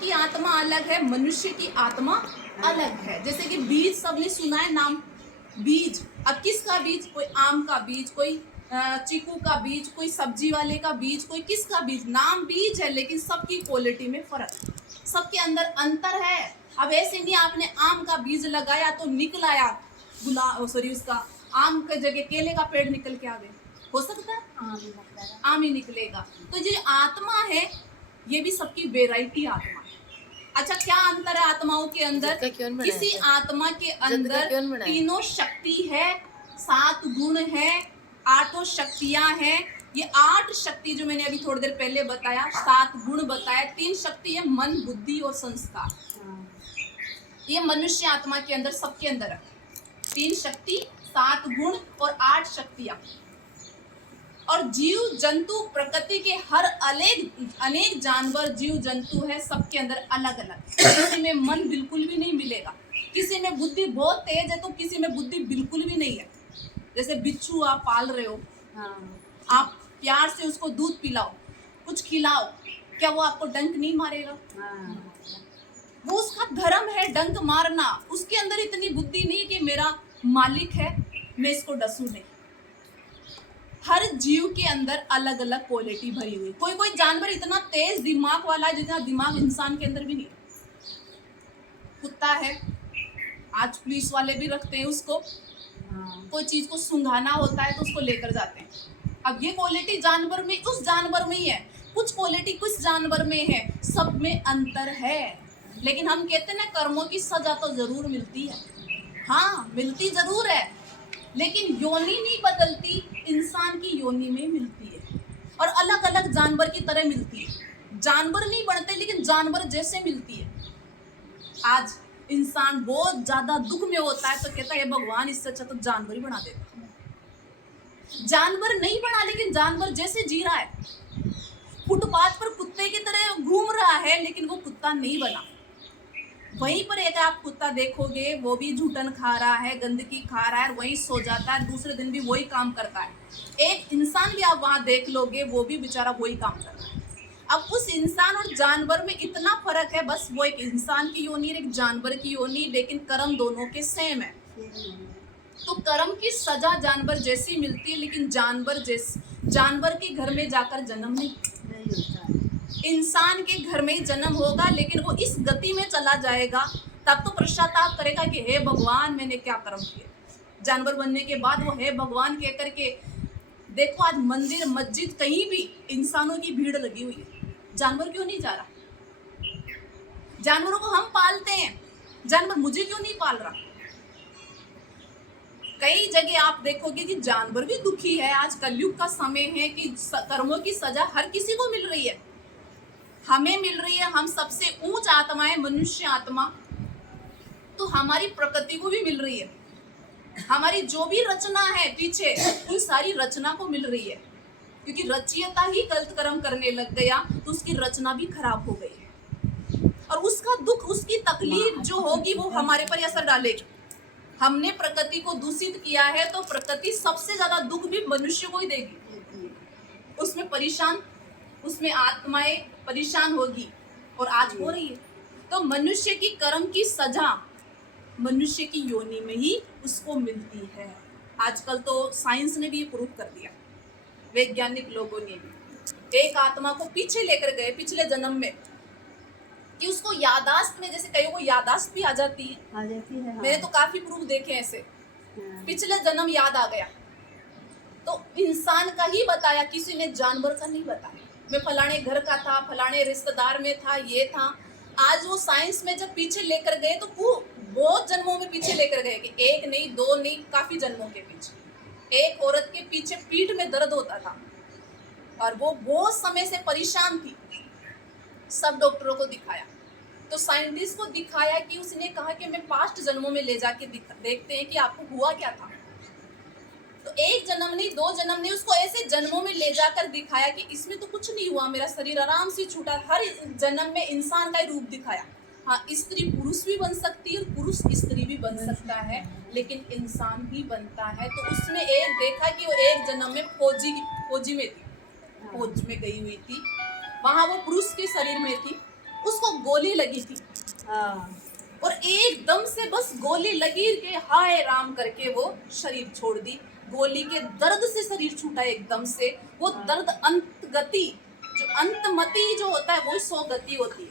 की आत्मा अलग है, मनुष्य की आत्मा अलग है। जैसे कि बीज, सबने सुना है नाम बीज। अब किसका बीज? कोई आम का बीज, कोई चीकू का बीज, कोई सब्जी वाले का बीज, कोई किसका बीज। नाम बीज है लेकिन सबकी क्वालिटी में फर्क, सबके अंदर अंतर है। अब ऐसे नहीं आपने आम का बीज लगाया तो निकल आया उसका आम के जगह केले का पेड़ निकल के आ गए, हो सकता है? आम ही निकलेगा। तो जो आत्मा है ये भी सबकी वेराइटी आत्मा है। अच्छा, क्या अंतर है आत्माओं के अंदर? किसी आत्मा के अंदर तीनों शक्ति है, 7 गुण है, 8 शक्तियां हैं। ये 8 शक्ति जो मैंने अभी थोड़ी देर पहले बताया, 7 गुण बताया, 3 शक्ति है मन, बुद्धि और संस्कार। ये मनुष्य आत्मा के अंदर, सबके अंदर है 3 शक्ति, 7 गुण और 8 शक्तियां। और जीव जंतु प्रकृति के हर अनेक जानवर जीव जंतु है, सबके अंदर अलग अलग। किसी में मन बिल्कुल भी नहीं मिलेगा, किसी में बुद्धि बहुत तेज है तो किसी में बुद्धि बिल्कुल भी नहीं है। जैसे बिच्छू आप पाल रहे हो, आप प्यार से उसको दूध पिलाओ, कुछ खिलाओ, क्या वो आपको डंक नहीं मारेगा? वो उसका धर्म है डंक मारना। उसके अंदर इतनी बुद्धि नहीं कि मेरा मालिक है मैं इसको डसूं नहीं। हर जीव के अंदर अलग अलग क्वालिटी भरी हुई। कोई कोई जानवर इतना तेज दिमाग वाला है जितना दिमाग इंसान के अंदर भी नहीं। कुत्ता है, आज पुलिस वाले भी रखते हैं उसको, कोई चीज को सुंघाना होता है तो उसको लेकर जाते हैं। अब ये क्वालिटी जानवर में, उस जानवर में ही है, कुछ क्वालिटी कुछ जानवर में है, सब में अंतर है। लेकिन हम कहते हैं ना कर्मों की सजा तो जरूर मिलती है। हाँ मिलती जरूर है, लेकिन योनि नहीं बदलती, इंसान की योनि में मिलती है और अलग अलग जानवर की तरह मिलती है। जानवर नहीं बनते लेकिन जानवर जैसे मिलती है। आज इंसान बहुत ज्यादा दुख में होता है तो कहता है भगवान इससे अच्छा तो जानवर ही बना देता। जानवर नहीं बना लेकिन जानवर जैसे जी रहा है, फुटपाथ पर कुत्ते की तरह घूम रहा है लेकिन वो कुत्ता नहीं बना। वहीं पर एक आप कुत्ता देखोगे वो भी झूठन खा रहा है, गंदगी खा रहा है, वहीं सो जाता है, दूसरे दिन भी वही काम करता है। एक इंसान भी आप वहां देख लोगे वो भी बेचारा वही काम कर रहा है। अब उस इंसान और जानवर में इतना फर्क है, बस वो एक इंसान की योनि और एक जानवर की योनि, लेकिन कर्म दोनों के सेम है। तो कर्म की सजा जानवर जैसी मिलती है लेकिन जानवर के घर में जाकर जन्म नहीं होता है। इंसान के घर में ही जन्म होगा लेकिन वो इस गति में चला जाएगा, तब तो पश्चाताप करेगा कि हे भगवान मैंने क्या कर्म किया। जानवर बनने के बाद वो हे भगवान कह करके, देखो आज मंदिर मस्जिद कहीं भी इंसानों की भीड़ लगी हुई है, जानवर क्यों नहीं जा रहा? जानवरों को हम पालते हैं, जानवर मुझे क्यों नहीं पाल रहा? कई जगह आप देखोगे कि जानवर भी दुखी है। आज कलयुग का समय है कि कर्मों की सजा हर किसी को मिल रही है, हमें मिल रही है। हम सबसे ऊंच आत्मा है मनुष्य आत्मा, तो हमारी प्रकृति को भी मिल रही है। हमारी जो भी रचना है पीछे, उन सारी रचना को मिल रही है, क्योंकि रचयिता ही गलत कर्म करने लग गया तो उसकी रचना भी खराब हो गई और उसका दुख, उसकी तकलीफ जो होगी वो हमारे पर असर डालेगी। हमने प्रकृति को दूषित किया है तो प्रकृति सबसे ज्यादा दुख भी मनुष्य को ही देगी। उसमें परेशान, उसमें आत्माएं परेशान होगी और आज हो रही है। तो मनुष्य की कर्म की सजा मनुष्य की योनि में ही उसको मिलती है। आजकल तो साइंस ने भी ये प्रूव कर दिया, वैज्ञानिक लोगों ने भी। एक आत्मा को पीछे लेकर गए पिछले जन्म में कि उसको यादाश्त में, जैसे कईयों को यादाश्त भी आ जाती है, हाँ। मैंने तो काफी प्रूफ देखे ऐसे, हाँ। पिछले जन्म याद आ गया तो इंसान का ही बताया, किसी ने जानवर का नहीं बताया। मैं फलाने घर का था, फलाने रिश्तेदार में था, ये था। आज वो साइंस में जब पीछे लेकर गए तो बहुत जन्मों में पीछे लेकर गए कि 1 नहीं 2 नहीं, काफी जन्मों के पीछे। एक औरत के पीछे पीठ में दर्द होता था और वो बहुत समय से परेशान थी। सब डॉक्टरों को दिखाया तो साइंटिस्ट को दिखाया कि उसने कहा कि मैं 5 जन्मों में ले जाके देखते हैं कि आपको हुआ क्या था। तो 1 जन्म नहीं 2 जन्म नहीं, उसको ऐसे जन्मों में ले जाकर दिखाया कि इसमें तो कुछ नहीं हुआ, मेरा शरीर आराम से छूटा। हर जन्म में इंसान का ही रूप दिखाया। हाँ, स्त्री पुरुष भी बन सकती है, पुरुष स्त्री भी बन सकता है, लेकिन इंसान भी बनता है। तो उसमें एक देखा कि वो 1 जन्म में फौजी में थी, फौज में गई हुई थी, वहां वो पुरुष के शरीर में थी। उसको उसको गोली लगी थी और एकदम से बस गोली लगी के हाय राम करके वो शरीर छोड़ दी। गोली के दर्द से शरीर छूटा एकदम से। वो दर्द अंत गति, जो अंतमति जो होता है वो सौ गति होती है,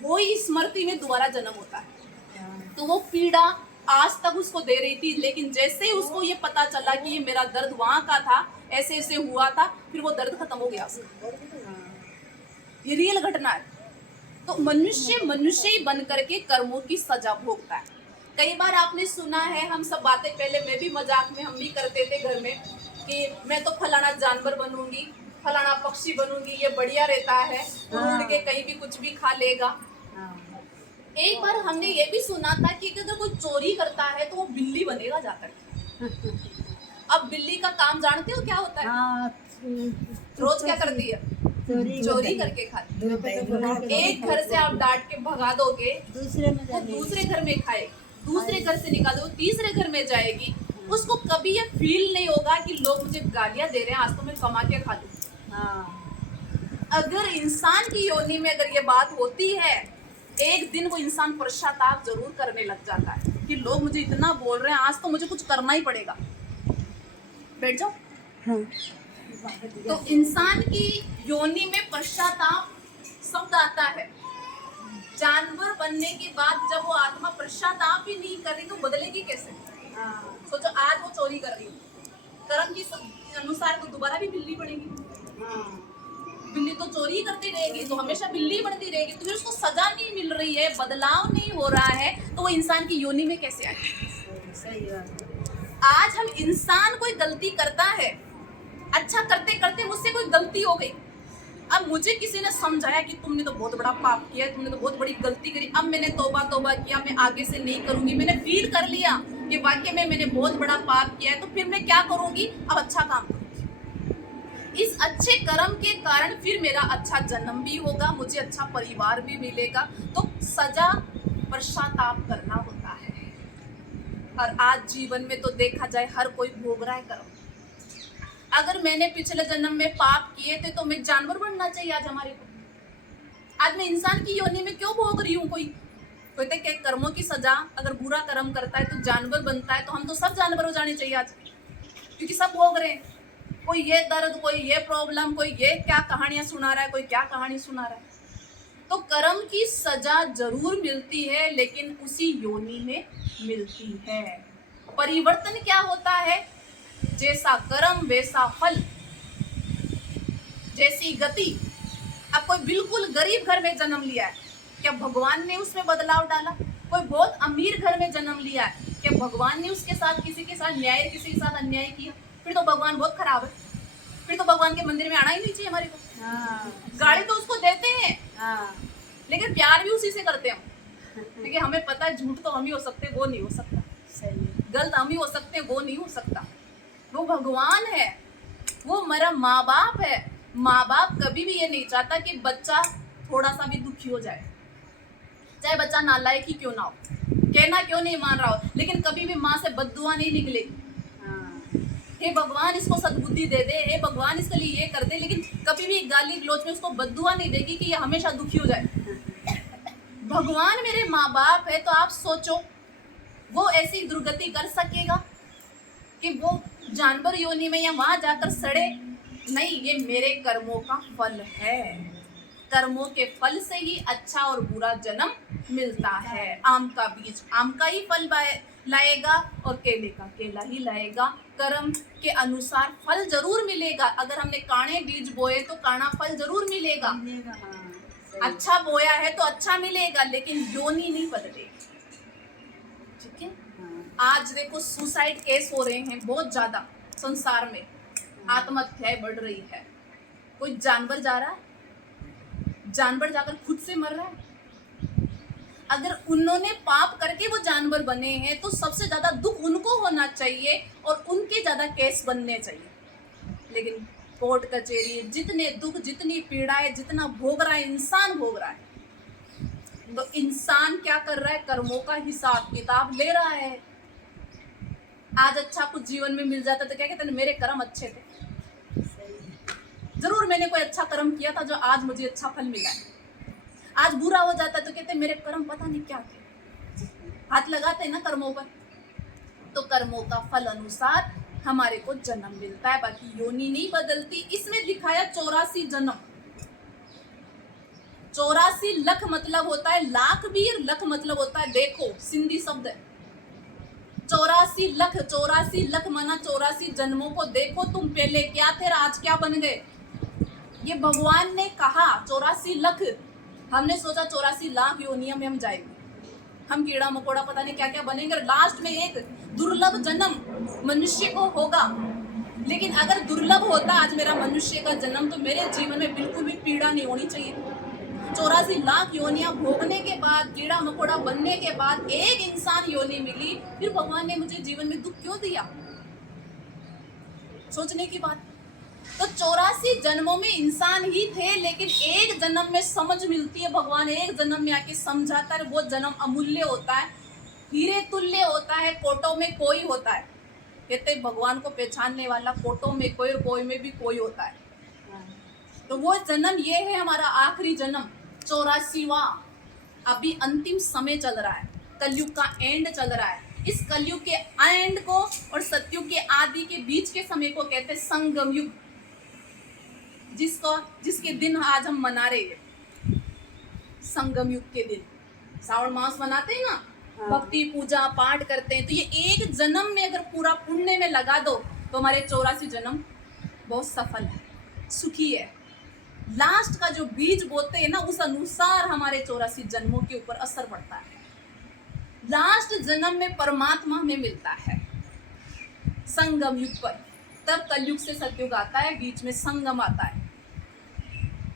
वो ही स्मृति में दोबारा जन्म होता है। तो वो पीड़ा आज तक उसको दे रही थी, लेकिन जैसे ही उसको ये पता चला कि ये मेरा दर्द वहां का था, ऐसे ऐसे हुआ था, फिर वो दर्द खत्म हो गया उसका। ये रियल घटना है। तो मनुष्य मनुष्य ही बन करके कर्मों की सजा भोगता है। कई बार आपने सुना है, हम सब बातें पहले मैं भी मजाक में हम भी करते थे घर में कि मैं तो फलाना जानवर बनूंगी, फलाना पक्षी बनूंगी, ये बढ़िया रहता है, उड़ के कहीं भी कुछ भी खा लेगा। एक बार हमने ये भी सुना था कि अगर कोई चोरी करता है तो वो बिल्ली बनेगा जाकर। अब बिल्ली का काम जानते हो क्या होता है? रोज क्या करती है? चोरी करके खाती है। एक घर से आप डांट के भगा दोगे, दूसरे घर में खाएगी, दूसरे घर से निकालो, तीसरे घर में जाएगी। उसको कभी ये फील नहीं होगा कि लोग मुझे गालियां दे रहे हैं, आज तो मैं कमा के खा लूं। अगर इंसान की योनि में अगर ये बात होती है, एक दिन वो इंसान पश्चाताप जरूर करने लग जाता है कि लोग मुझे इतना बोल रहे हैं, आज तो मुझे कुछ करना ही पड़ेगा। बैठ जाओ। तो इंसान की योनि में पश्चाताप शब्द आता है। जानवर बनने के बाद जब वो आत्मा पश्चाताप ही नहीं कर रही तो बदलेगी कैसे? सोचो, आज वो चोरी कर रही है, कर्म के अनुसार तो दोबारा भी बिल्ली बनेगी। बिल्ली तो चोरी करती रहेगी तो हमेशा बिल्ली बनती रहेगी। तो फिर उसको सजा नहीं मिल रही है, बदलाव नहीं हो रहा है, तो वो इंसान की योनि में कैसे आएगी? आज हम इंसान कोई गलती करता है, अच्छा करते करते मुझसे कोई गलती हो गई, अब मुझे किसी ने समझाया कि तुमने तो बहुत बड़ा पाप किया, तुमने तो बहुत बड़ी गलती करी, अब मैंने तौबा किया, मैं आगे से नहीं करूंगी। मैंने फील कर लिया कि वाकई में मैंने बहुत बड़ा पाप किया है, तो फिर मैं क्या करूंगी? अब अच्छा काम करूंगी। इस अच्छे कर्म के कारण फिर मेरा अच्छा जन्म भी होगा, मुझे अच्छा परिवार भी मिलेगा। तो सजा पश्चाताप करना होता है। और आज जीवन में तो देखा जाए हर कोई भोग रहा है कर्म। अगर मैंने पिछले जन्म में पाप किए थे तो मैं जानवर बनना चाहिए आज हमारे को। आज मैं इंसान की योनि में क्यों भोग रही हूँ? कोई कहते कि कर्मों की सजा, अगर बुरा कर्म करता है तो जानवर बनता है, तो हम तो सब जानवर हो जाने चाहिए आज, क्योंकि सब भोग रहे हैं। कोई ये दर्द, कोई ये प्रॉब्लम, कोई ये क्या कहानियां सुना रहा है, कोई क्या कहानी सुना रहा है। तो कर्म की सजा जरूर मिलती है, लेकिन उसी योनि में मिलती है। परिवर्तन क्या होता है? जैसा कर्म वैसा फल, जैसी गति। अब कोई बिल्कुल गरीब घर में जन्म लिया है, क्या भगवान ने उसमें बदलाव डाला? कोई बहुत अमीर घर में जन्म लिया है, क्या भगवान ने उसके साथ किसी के साथ न्याय, किसी के साथ अन्याय किया? फिर तो भगवान बहुत खराब है, फिर तो भगवान के मंदिर में आना ही नहीं चाहिए हमारे को। गाड़ी तो उसको देते हैं, लेकिन प्यार भी उसी से करते हैं, क्योंकि हमें पता है झूठ तो हम ही हो सकते, वो नहीं हो सकता। गलत हम ही हो सकते, वो नहीं हो सकता। वो भगवान है, वो मेरा माँ बाप है। माँ बाप कभी भी ये नहीं चाहता कि बच्चा थोड़ा सा भी दुखी हो जाए, चाहे बच्चा नालायक ही क्यों ना हो, कहना क्यों नहीं मान रहा हो, लेकिन कभी भी माँ से बद्दुआ नहीं निकलेगी। हे भगवान इसको सद्बुद्धि दे दे, हे भगवान इसके लिए ये कर दे, लेकिन कभी भी गाली गलौज में उसको बद्दुआ नहीं देगी कि ये हमेशा दुखी हो जाए। भगवान मेरे माँ बाप है, तो आप सोचो वो ऐसी दुर्गति कर सकेगा कि वो जानवर योनि में या वहां जाकर सड़े? नहीं, ये मेरे कर्मों का फल है। कर्मों के फल से ही अच्छा और बुरा जन्म मिलता है। आम का बीज आम का ही फल लाएगा और केले का केला ही लाएगा। कर्म के अनुसार फल जरूर मिलेगा। अगर हमने काणे बीज बोए तो काणा फल जरूर मिलेगा। अच्छा बोया है तो अच्छा मिलेगा, लेकिन योनि नहीं बदलेगी। ठीक है। आज देखो सुसाइड केस हो रहे हैं बहुत ज्यादा संसार में, आत्महत्याएं बढ़ रही है। कोई जानवर जा रहा है, जानवर जाकर खुद से मर रहा है। अगर उन्होंने पाप करके वो जानवर बने हैं तो सबसे ज्यादा दुख उनको होना चाहिए और उनके ज्यादा केस बनने चाहिए। लेकिन कोर्ट कचहरी, जितने दुख, जितनी पीड़ाएं, जितना भोग रहा है इंसान भोग रहा है। तो इंसान क्या कर रहा है? कर्मों का हिसाब किताब ले रहा है। आज अच्छा कुछ जीवन में मिल जाता तो क्या कहते हैं, मेरे कर्म अच्छे थे, जरूर मैंने कोई अच्छा कर्म किया था जो आज मुझे अच्छा फल मिला है। आज बुरा हो जाता है तो कहते मेरे कर्म पता नहीं क्या थे, हाथ लगाते हैं ना कर्मों पर, तो कर्मों का फल अनुसार हमारे को जन्म मिलता है, बाकी योनि नहीं बदलती। इसमें दिखाया 84 जन्म। 84 लख मतलब होता है लाख भी, और लख मतलब होता है देखो, सिंधी शब्द है। 84 लख माना 84 जन्मों को देखो, तुम पहले क्या थे और आज क्या बन गए। ये भगवान ने कहा 84 लख। हमने सोचा 84 लाख योनियों में हम जाएंगे, हम कीड़ा मकोड़ा पता नहीं क्या क्या बनेंगे, और लास्ट में एक दुर्लभ जन्म मनुष्य को होगा। लेकिन अगर दुर्लभ होता आज मेरा मनुष्य का जन्म, तो मेरे जीवन में बिल्कुल भी पीड़ा नहीं होनी चाहिए। 84 लाख योनियां भोगने के बाद, कीड़ा मकोड़ा बनने के बाद एक इंसान योनि मिली, फिर भगवान ने मुझे जीवन में दुख क्यों दिया? सोचने की बात। तो 84 जन्मों में इंसान ही थे, लेकिन एक जन्म में समझ मिलती है। भगवान एक जन्म में आके समझाता है, वो जन्म अमूल्य होता है, हीरे तुल्य होता है, कोटों में कोई होता है। कहते भगवान को पहचानने वाला कोटों में कोई और कोई में भी कोई होता है। तो वो जन्म ये है हमारा आखिरी जन्म, 84वां। अभी अंतिम समय चल रहा है, कलयुग का एंड चल रहा है। इस कलयुग के एंड को और सतयुग के आदि के बीच के समय को कहते हैं संगम युग, जिसके दिन आज हम मना रहे हैं। संगम युग के दिन श्रावण मास मनाते हैं ना, भक्ति पूजा पाठ करते हैं। तो ये एक जन्म में अगर पूरा पुण्य में लगा दो तो हमारे 84 जन्म बहुत सफल है, सुखी है। लास्ट का जो बीज बोते हैं ना, उस अनुसार हमारे 84 जन्मों के ऊपर असर पड़ता है। लास्ट जन्म में परमात्मा हमें मिलता है संगम युग पर, तब कलयुग से सतयुग आता है, बीच में संगम आता है।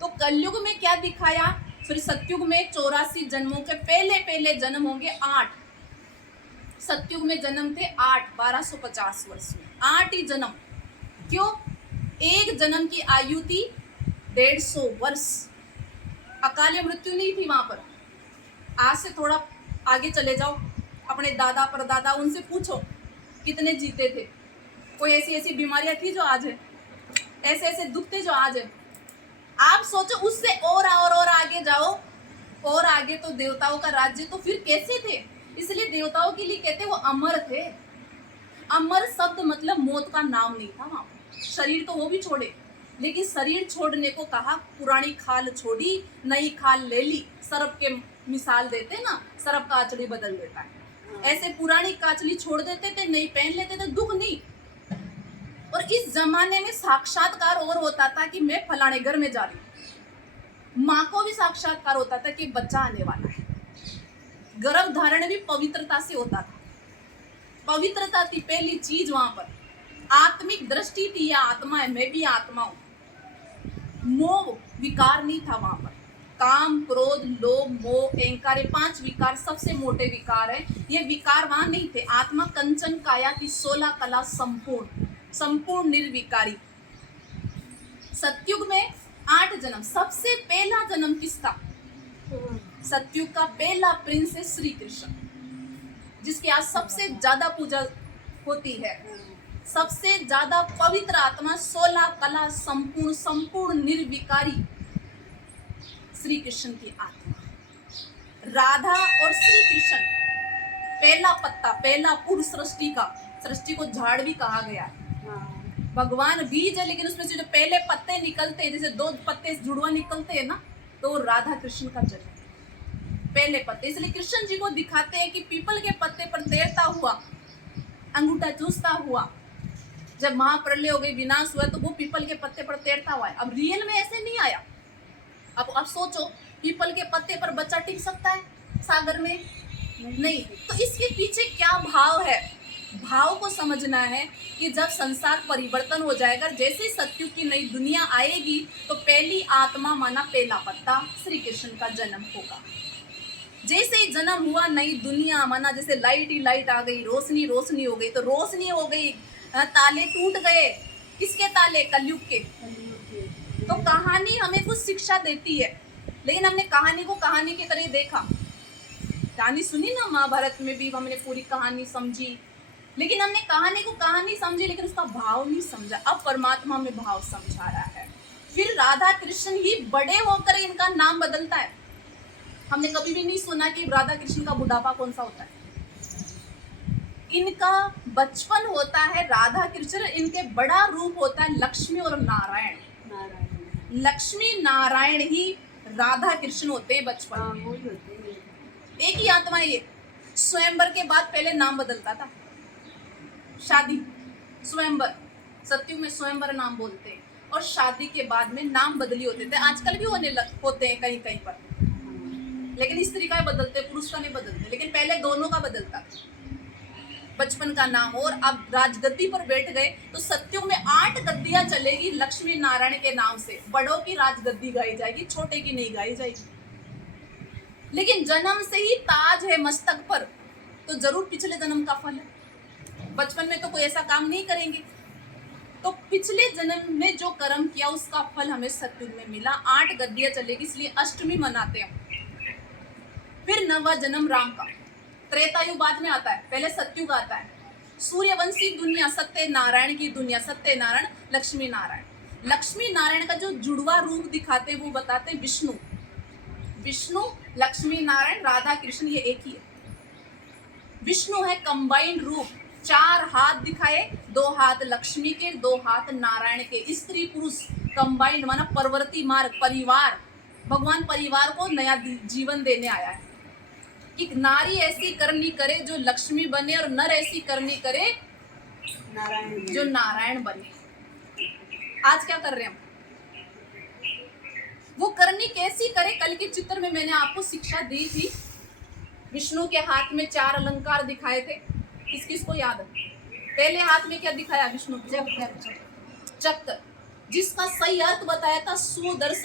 तो कलयुग में क्या दिखाया, फिर सतयुग में 84 जन्मों के पहले पहले जन्म होंगे 8। सतयुग में जन्म थे 8, 1250 वर्ष में 8 ही जन्म। क्यों? एक जन्म की आयु थी 150 वर्ष। अकाल मृत्यु नहीं थी वहां पर। आज से थोड़ा आगे चले जाओ, अपने दादा परदादा, उनसे पूछो कितने जीते थे। कोई ऐसी ऐसी बीमारियां थी जो आज है, ऐसे ऐसे दुख थे जो आज है। आप सोचो उससे और आगे जाओ, और आगे तो देवताओं का राज्य, तो फिर कैसे थे? इसलिए देवताओं के लिए कहते वो अमर थे। अमर शब्द मतलब मौत का नाम नहीं था वहां पर। शरीर तो वो भी छोड़े, लेकिन शरीर छोड़ने को कहा, पुरानी खाल छोड़ी नई खाल ले ली। सरप के मिसाल देते ना, सरप काचड़ी बदल देता है, ऐसे पुरानी काचली छोड़ देते थे, नई पहन लेते थे, दुख नहीं। और इस जमाने में साक्षात्कार और होता था कि मैं फलाने घर में जा रही हूँ। माँ को भी साक्षात्कार होता था कि बच्चा आने वाला है। गर्भ धारण भी पवित्रता से होता था, पवित्रता थी पहली चीज वहां पर। आत्मिक दृष्टि थी, या आत्मा है, मैं भी आत्मा हूं। मोह विकार नहीं था वहां पर। काम क्रोध लोभ मोह अहंकार, ये 5 विकार सबसे मोटे विकार है। ये विकार वहां नहीं थे। आत्मा कंचन काया की 16 कला संपूर्ण निर्विकारी। सतयुग में 8 जन्म। सबसे पहला जन्म किसका? सतयुग का पहला प्रिंस है श्री कृष्ण, जिसकी आज सबसे ज्यादा पूजा होती है। सबसे ज्यादा पवित्र आत्मा, 16 कला संपूर्ण निर्विकारी श्री कृष्ण की आत्मा। राधा और श्री कृष्ण पहला पत्ता, पहला पुरुष सृष्टि का। सृष्टि को झाड़ भी कहा गया है। भगवान बीज है, लेकिन उसमें से जो पहले पत्ते निकलते हैं, जैसे 2 पत्ते जुड़वा निकलते हैं ना, तो राधा कृष्ण का जन्म पहले पत्ते। इसलिए कृष्ण जी को दिखाते हैं कि पीपल के पत्ते पर तैरता हुआ, अंगूठा चूसता हुआ, जब महाप्रलय हो गई, विनाश हुआ, तो वो पीपल के पत्ते पर तैरता हुआ है। अब रियल में ऐसे नहीं आया। अब सोचो, पीपल के पत्ते पर बच्चा टिक सकता है सागर में? नहीं। तो इसके पीछे क्या भाव है? भाव को समझना है कि जब संसार परिवर्तन हो जाएगा, जैसे सतयुग की नई दुनिया आएगी, तो पहली आत्मा माना पहला पत्ता श्री कृष्ण का जन्म होगा। जैसे ही जन्म हुआ, नई दुनिया माना जैसे लाइट ही लाइट आ गई, रोशनी हो गई, तो रोशनी हो गई, ताले टूट गए। किसके ताले? कलयुग के। तो कहानी हमें कुछ शिक्षा देती है, लेकिन हमने कहानी को कहानी की तरह देखा। कहानी सुनी ना, महाभारत में भी हमने पूरी कहानी समझी, लेकिन हमने कहानी को कहानी समझी, लेकिन उसका भाव नहीं समझा। अब परमात्मा में भाव समझा रहा है। फिर राधा कृष्ण ही बड़े होकर इनका नाम बदलता है। हमने कभी भी नहीं सुना कि राधा कृष्ण का बुढ़ापा कौन सा होता है। इनका बचपन होता है राधा कृष्ण, इनके बड़ा रूप होता है लक्ष्मी और नारायण। लक्ष्मी नारायण ही राधा कृष्ण होते हैं बचपन में। एक ही आत्मा है ये। स्वयंवर के बाद पहले नाम बदलता था, शादी स्वयंवर, सत्युग में स्वयंवर नाम बोलते हैं, और शादी के बाद में नाम बदली होते थे। आजकल भी होते हैं कहीं कहीं पर, लेकिन स्त्री का बदलते, पुरुष का नहीं बदलते, लेकिन पहले दोनों का बदलता बचपन का नाम। और अब राजगद्दी पर बैठ गए तो सत्युग में 8 गद्दियां चलेगी लक्ष्मी नारायण के नाम से। बड़ों की राजगद्दी गाई जाएगी, छोटे की नहीं गाई जाएगी। लेकिन जन्म से ही ताज है मस्तक पर, तो जरूर पिछले जन्म का फल है। बचपन में तो कोई ऐसा काम नहीं करेंगे, तो पिछले जन्म में जो कर्म किया उसका फल हमें सत्युग में मिला। 8 गद्दियां चलेगी, इसलिए अष्टमी मनाते हैं। फिर नवा जन्म राम का। त्रेतायुग बाद में आता है, पहले सत्युग आता है। सूर्यवंशी दुनिया, सत्य नारायण की दुनिया, सत्य नारायण लक्ष्मी नारायण। लक्ष्मी नारायण का जो जुड़वा रूप दिखाते हैं वो बताते हैं विष्णु। विष्णु, लक्ष्मी नारायण, राधा कृष्ण, ये एक ही है। विष्णु है कंबाइंड रूप, 4 हाथ दिखाए, 2 हाथ लक्ष्मी के, 2 हाथ नारायण के। स्त्री पुरुष कंबाइंड माना परवर्ती मार्ग, परिवार। भगवान परिवार को नया जीवन देने आया है कि नारी ऐसी करनी करे जो लक्ष्मी बने, और नर ऐसी करनी करे जो नारायण बने। आज क्या कर रहे हैं हम? वो करनी कैसी करे? कल के चित्र में मैंने आपको शिक्षा दी थी। विष्णु के हाथ में 4 अलंकार दिखाए थे, किस किस को याद है? पहले हाथ में क्या दिखाया विष्णु? चक्र, जिसका सही अर्थ बताया था सुदर्शन।